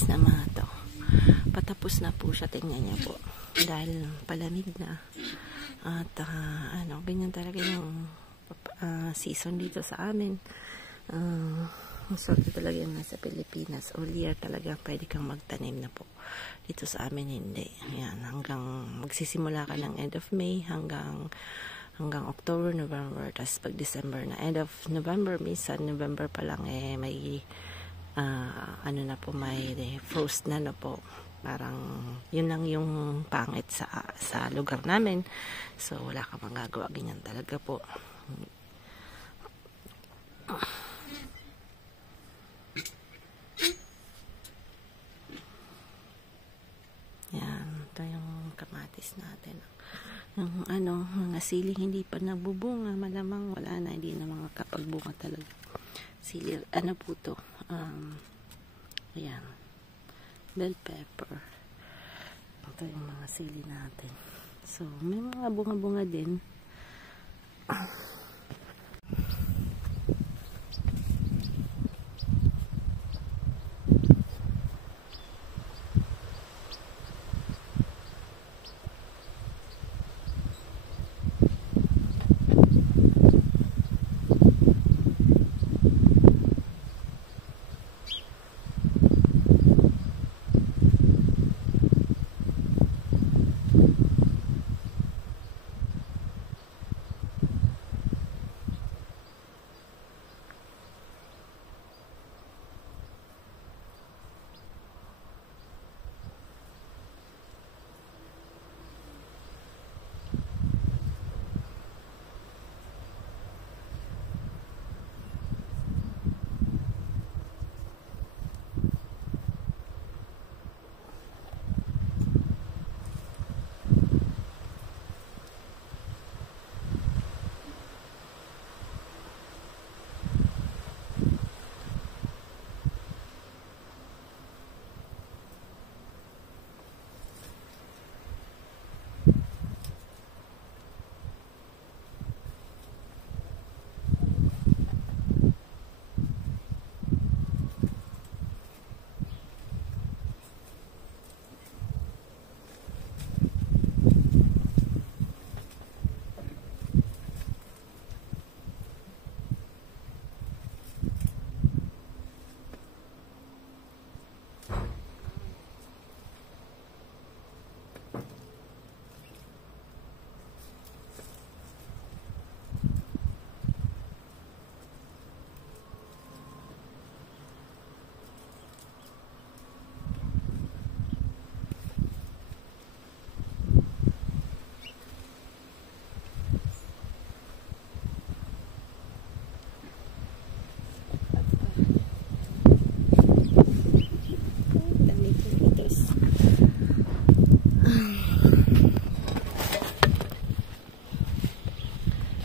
kamatis na mga to. Patapos na po siya, tingnan niya po. Dahil palamig na. At ganyan talaga yung season dito sa amin. Maswerte talaga yung nasa Pilipinas. All year talaga pwede kang magtanim na po. Dito sa amin hindi. Ayan, hanggang magsisimula ka ng end of May hanggang October, November. Tapos pag December na, end of November, minsan November pa lang may na po, may frost na po. Parang yun lang yung pangit sa lugar namin. So wala kang magagawa, ganyan talaga po. Yan, ito yung kamatis natin. Yung mga siling hindi pa nabubunga, malamang wala na, hindi na mga kapagbunga talaga. Sili, po to? Ayan, bell pepper. Ito yung mga sili natin. So, may mga bunga-bunga din.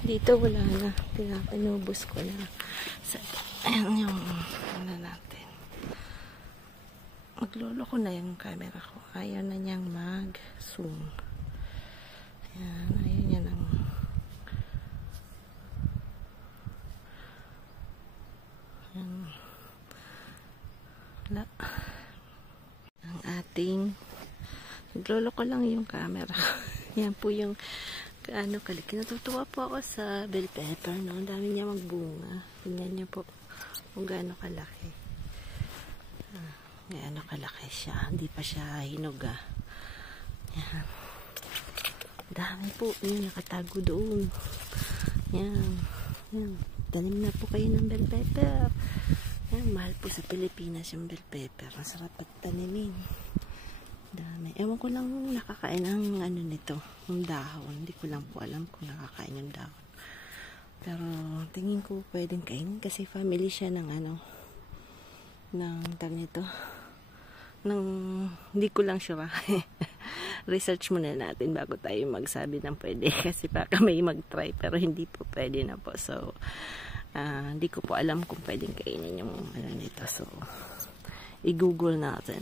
Dito wala na. Pinubos ko na. So, ayan yung natin. Magloloko na yung camera ko. Ayaw na niyang mag-zoom. Ayan. Ayaw niya nang wala. Ang ating nagloloko lang yung camera. Yan po yung natutuwa po ako sa bell pepper, no? Ang dami niya magbunga. Tingnan niyo po kung gaano kalaki. Gaano kalaki siya. Hindi pa siya hinog, Yan. Dami po. Yung nakatago doon. Yan. Yan. Tanim na po kayo ng bell pepper. Yan. Mahal po sa Pilipinas yung bell pepper. Masarap at tanimin. Dami. Ewan ko lang nakakain ang nito, yung dahon. Hindi ko lang po alam kung nakakain yung dahon. Pero tingin ko pwedeng kainin kasi family siya ng tag nito. Hindi ko lang sure. Research muna natin bago tayo magsabi ng pwede kasi baka may mag-try pero hindi po pwede na po. So hindi ko po alam kung pwedeng kainin yung nito. So i-google natin.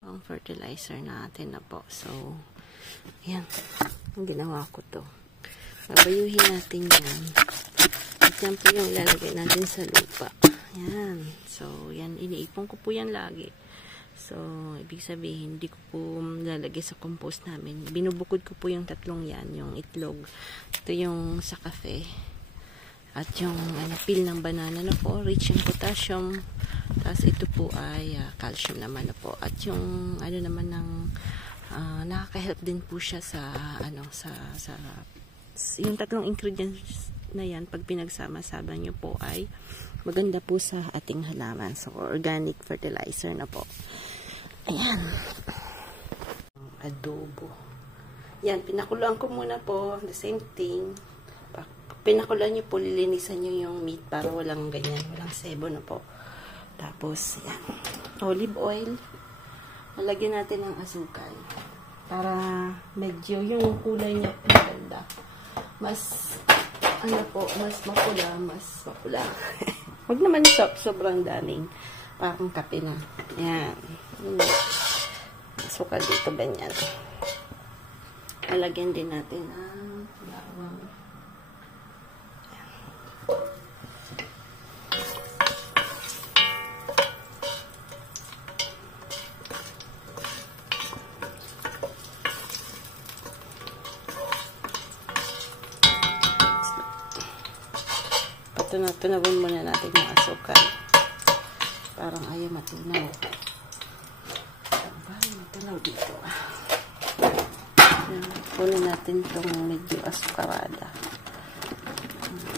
Ang fertilizer natin na po. So, ayan. Ang ginawa ko to. Babayuhin natin yan. At yan po yung lalagay natin sa lupa. Yan. So, yan. Iniipon ko po yan lagi. So, ibig sabihin, hindi ko po lalagay sa compost namin. Binubukod ko po yung tatlong yan. Yung itlog. Ito yung sa cafe. At yung peel ng banana na po. Rich in potassium. Tapos ito po ay calcium naman na po. At yung naman ng nakaka-help din po siya sa yung tatlong ingredients na yan, pag pinagsama-sama nyo po ay maganda po sa ating halaman. So, organic fertilizer na po. Ayan. Adobo. Yan, pinakuloan ko muna po. The same thing. Pinakuloan nyo po, lilinisan nyo yung meat para walang ganyan, walang sebo na po. Tapos, yan. Olive oil. Nalagyan natin ng asukal. Para medyo yung kulay niya maganda. Mas mapula. Huwag naman sobrang daming. Parang kape na. Yan. Asukal dito, ganyan. Alagyan din natin ang bawang. Tunawin muna natin yung asukal. Parang ayaw matunaw. Ayaw matunaw dito. Kunin natin itong medyo asukarada.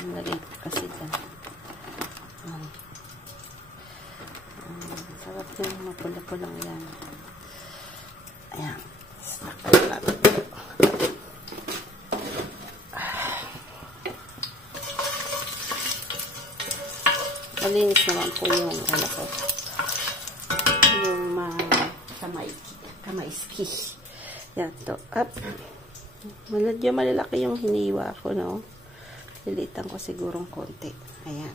Nalagay ko kasi dyan. Sarap yung mapula-pulang yan. Ayan. Sakal natin. Malinis naman po yung yung kamaiski. Yan to. Up. Medyo malalaki yung hiniwa ko, no? Lilitan ko sigurong konti. Ayan.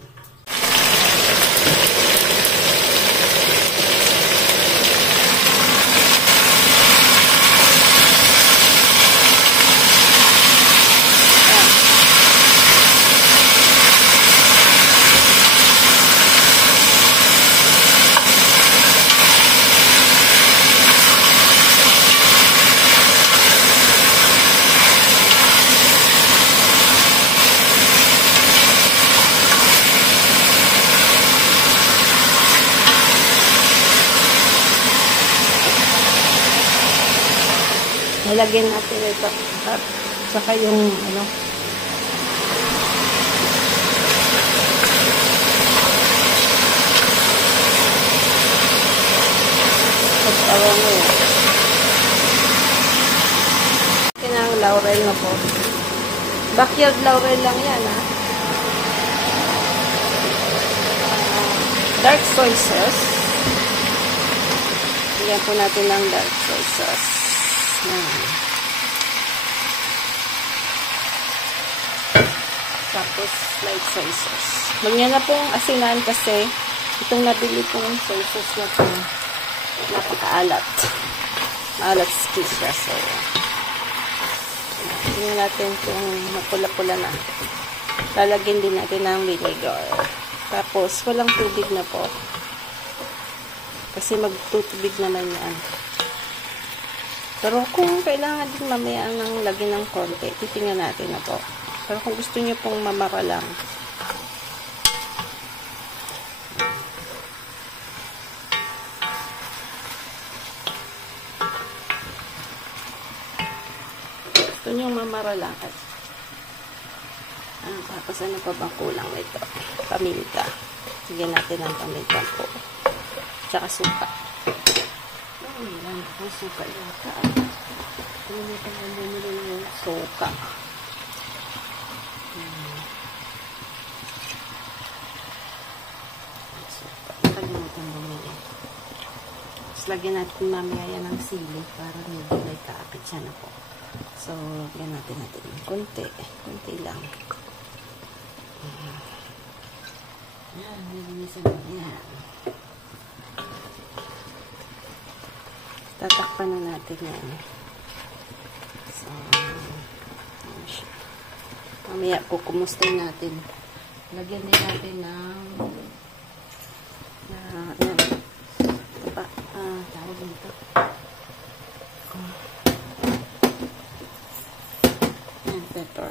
Nilagyan natin ito at saka yung pag-awango yan. Kinang laurel na po. Backyard laurel lang yan, ha. Dark soy sauce. Bigyan po natin ng dark soy sauce. Tapos light soy sauce. Huwag niya na pong asinan kasi itong nabili kong soy sauce na po napakaalat. Maalat skis siya. So, tingnan natin kung mapula-pula na. Lalagyan din natin ng vinegar. Tapos walang tubig na po. Kasi magtutubig naman yan. Pero kung kailangan din mamaya ng lagyan ng konti, titingnan natin na po. Pero kung gusto niyo pong mamara lang, gusto niyo mamara lang. Tapos ano pa bang kulang nito? Paminta. Bigyan natin ng paminta po. Tsaka suka. Ayan, ang suka yata. Kalimutan na bumili yung suka. Kalimutan bumili. Tapos lagyan natin mamaya yan ng sili para medyo may kaakit siya na po. So, lagyan natin yung konti. Konti lang. Ayan, nilinisan na yan. Tatakpan na natin yan. So, mamaya po, kumustahin natin. Lagyan din natin ng tawag dito. Pepper.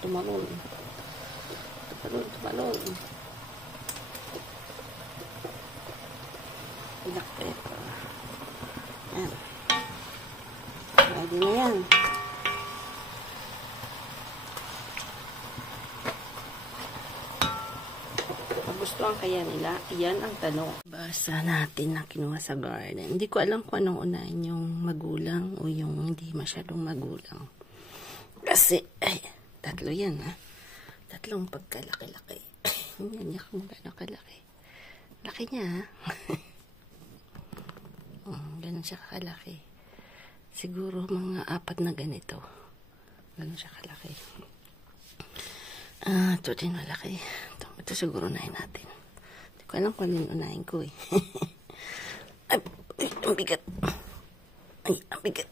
Tumalon. Black pepper. Yan. Ready na yan. Gusto ang kaya nila? Iyan ang tanong. Basa natin na kinuha sa garden. Hindi ko alam kung anong unahin, yung magulang o yung hindi masyadong magulang. Kasi, ay, tatlo yan ha. Tatlong pagkalaki-laki. Yan, yan kung gano'ng kalaki. Laki niya ha. Ganun siya kalaki. Siguro mga 4 na ganito. Ganun siya kalaki. Ito din malaki. Ito siguro unahin natin. Hindi ko alam kung ano unahin ko eh. Ay, ang bigat. Ay, ang bigat.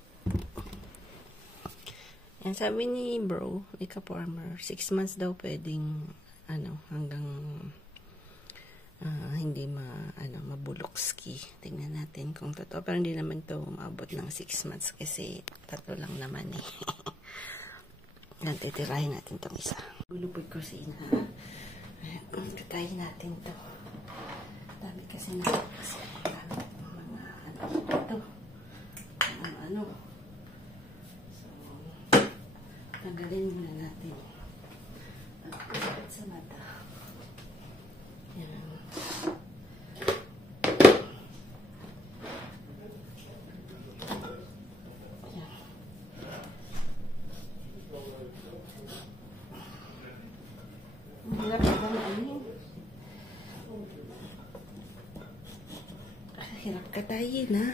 Yan, sabi ni bro, ni ka-farmer, 6 months daw pwedeng, hanggang hindi mabulokski. Tingnan natin kung totoo. Pero hindi naman to maabot ng 6 months kasi 3 lang naman eh. Yan, titirahin natin tong isa. Gulupoy ko sina. Katayin natin to. Dami kasi na kasi mga ito. So, tanggalin muna natin. Sa mata. Yan. Hirap ba na hirap katayin ha.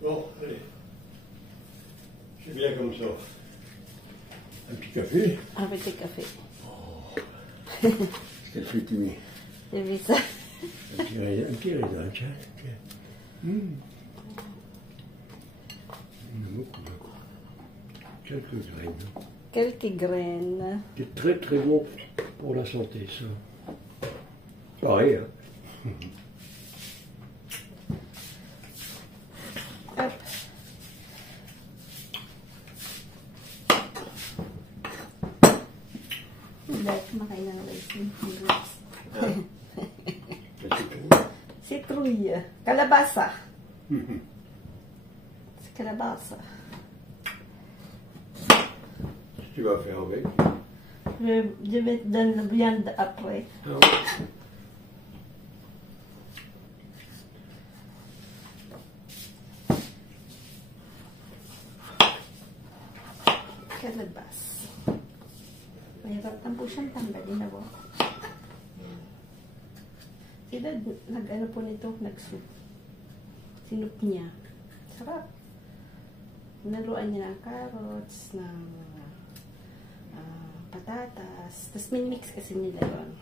Bon, allez. C'est bien comme ça. Un petit café. Un petit café. Oh. Quel fruit tu mets? J'ai vu ça. Un petit raisin, tiens. Beaucoup. Quelques graines. Quelques graines. C'est très très bon pour la santé, ça. Pareil, hein. Hop. Dahil kumakain ng raisin. Citrouille. Kalabasa. C'est kalabasa. Tu vas faire avec? Je vais dans la viande après. Ah oui. Kalabas. Mahirap lang po siyang tanggalin ako. Sila nag-ano po nito, nag-soup. Sinup niya. Sarap. Naluan niya ng carrots, ng patatas. Tapos minimix kasi nila yun.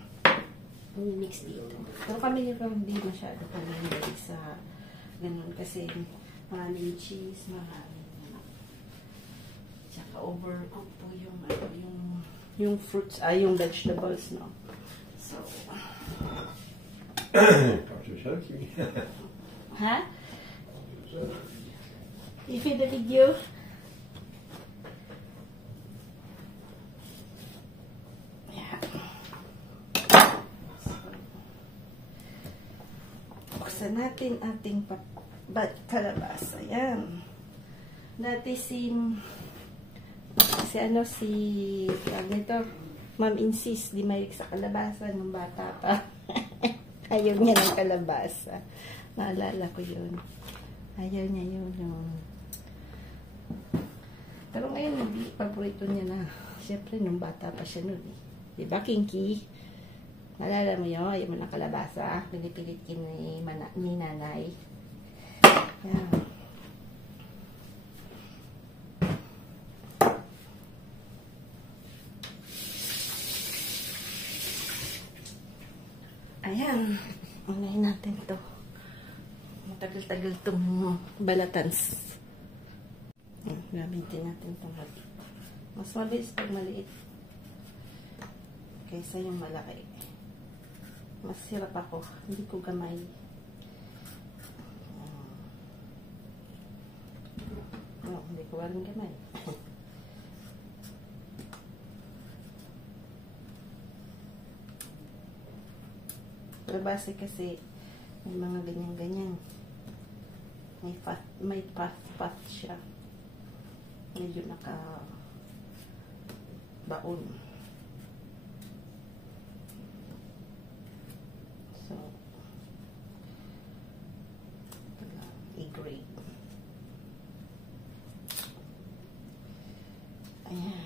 Minimix dito. Pero kami hindi masyado kami sa ganun kasi maraming cheese, maraming tsaka overcook po yung fruits, yung vegetables, no? So, ha? You feel the video? Yeah. So, buksan natin ating kalabasa. Ayan. Dati si Ma'am insist, di mahilig sa kalabasa nung bata pa. Ayaw niya ng kalabasa. Naalala ko yun. Ayaw niya yun. Pero ngayon, paborito niya na. Siyempre, nung bata pa siya nun. Diba, Kinky? Naalala mo yun? Ayaw mo ng kalabasa. Pinipilit ni nanay. Yan. Ayan. Unahin natin to. Matagal-tagal itong balatans. Gamitin natin itong hagi. Mas mabilis pag maliit kaysa yung malaki. Mas hirap ako. Hindi ko gamay. Hindi ko walang gamay. Pero base kasi may mga ganyan-ganyan. May path siya. Medyo naka-baon. So, ito lang, i-grade. Ayan.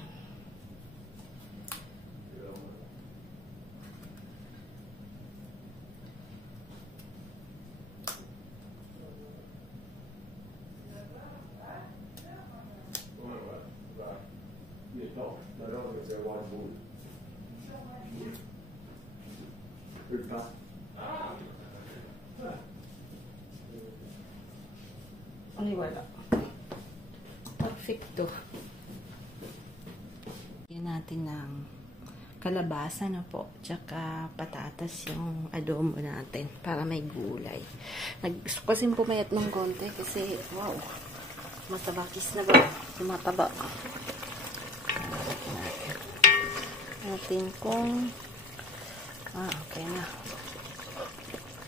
Ay, wala. Perfecto. Yan natin ng kalabasa na po. Tsaka patatas yung adobo natin para may gulay. Gusto ko kasing pumayat ng konti kasi, wow, matabakis na ba? Tumataba. Natin kung okay na.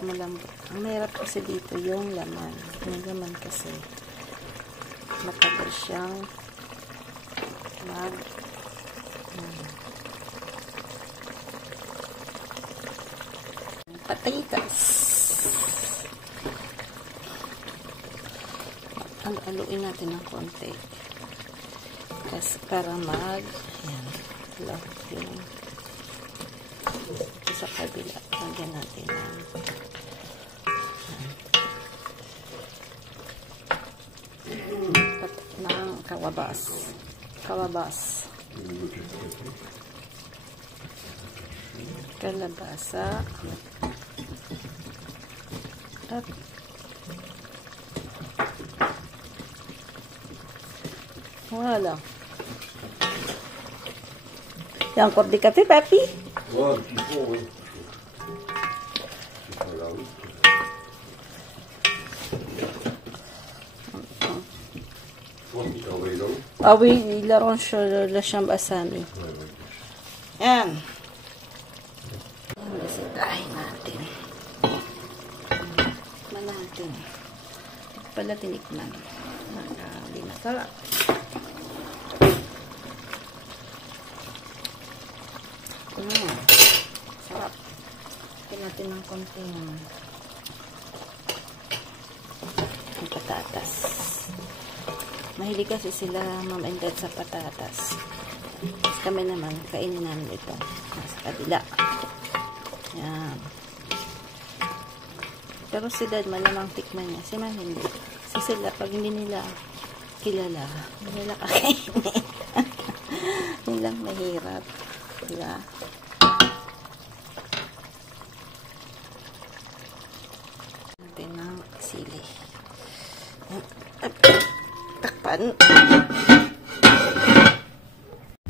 Malambot. Ang mahirap kasi dito yung laman. Yung laman kasi matagal siyang potatoes. Aluin natin ng konti. Kasi para ayan, lagyan sa kabila. Lagyan natin ng kalabasa at wala. Yan, cup de café, papi? Ouais, un petit peu, oui. C'est pas grave. Ah oui, il arrange la chambre à Sami. Yan. Bisitahin natin. Tikman natin. Pala tinikman. Hindi masarap. Sarap. Tignan natin ng konting patatas. Mahilig kasi sila mom and dad sa patatas. Tapos kami naman, kainin namin ito. Nasa kabila. Yan. Pero si dad malamang tikman niya. Si man hindi. Si sila, pag hindi nila kilala, hindi nila kakainin. Yun lang mahirap. Diba? Natin ng sili. Takpan.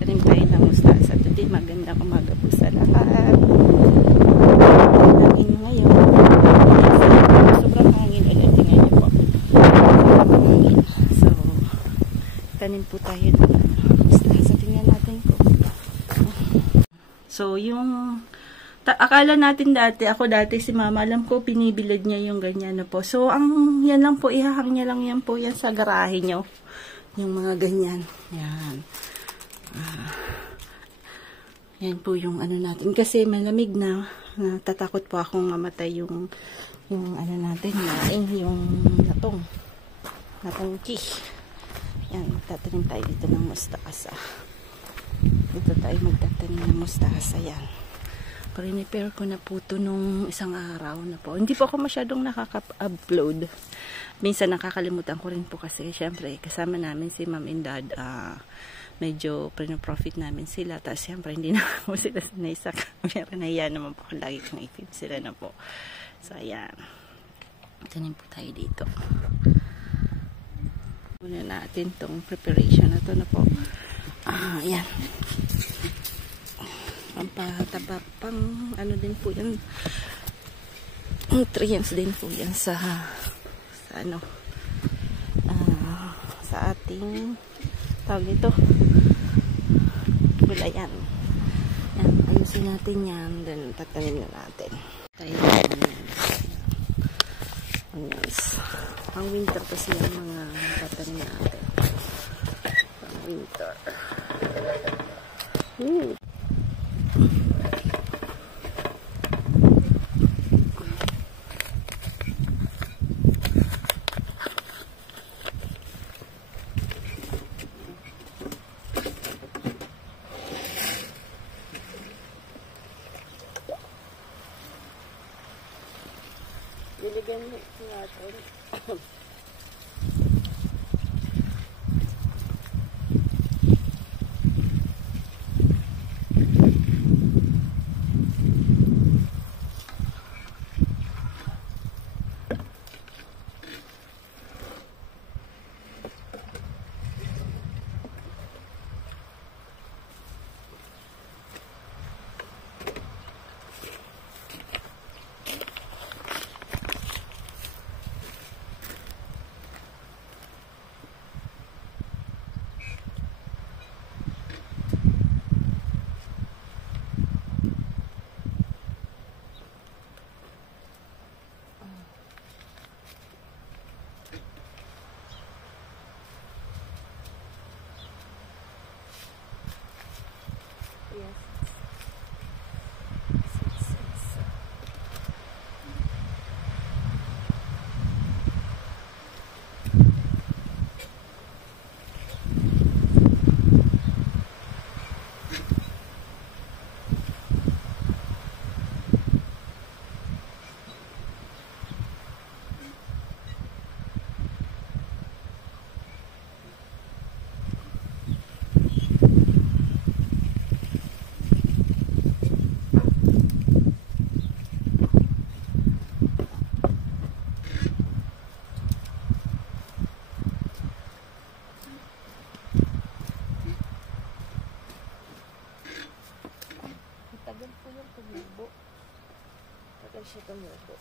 Karim tayo ng mustasa. Today, magandang umaga po sa lahat. Hangin ngayon. Sobrang hangin ulit. Tingnan niyo po. Hangin. So, tanim po tayo ng mustasa. Tingnan natin ko. So, yung akala natin ako dati si mama, alam ko, pinibilad niya yung ganyan na po. So, yan lang po, ihahang niya lang yan po yan sa garahe niyo. Yung mga ganyan. Yan. Yan po yung ano natin. Kasi malamig na, natatakot po akong mamatay yung ano natin, yung natongki. Yan, magtatanim tayo dito ng mustasa. Dito tayo magtatanim ng mustasa. Yan. Prepare ko na po ito nung isang araw na po. Hindi po ako masyadong nakaka-upload. Minsan nakakalimutan ko rin po kasi syempre kasama namin si mom and dad. Medyo profit namin sila. Tapos syempre hindi na po sila sanay sa camera. Nahiya naman po lagi kong i-film sila na po. So ayan. Tanim po tayo dito. Muna natin tong preparation na to na po. Ayan. Pampataba pang ano din po yan, nutrients din po yan sa ano sa ating tawag nito gulayan. Yan, ayusin natin yan, then tatanim na natin tayo onions. Pang winter kasi yung mga tatanim natin, pang winter. Liligan natin. Siya tumubo.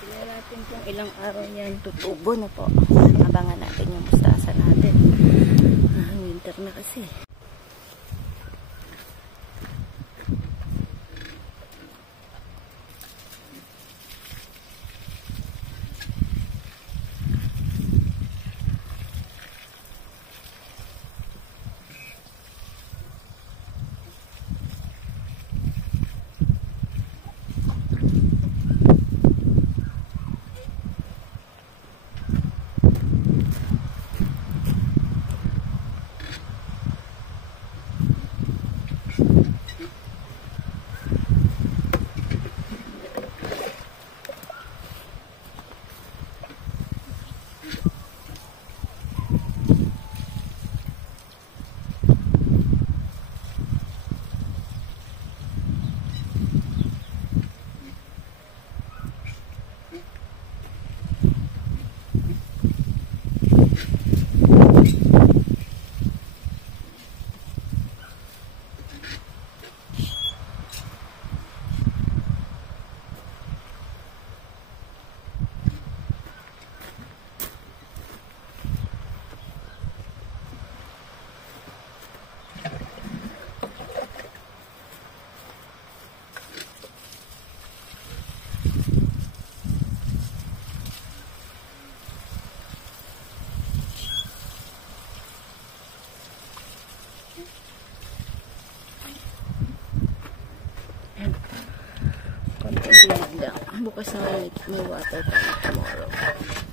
Tingnan natin kung ilang araw yan tutubo na po. Abangan natin yung mustasa natin. Winter na kasi. Konting dilig lang. Bukas na may water tayo tomorrow.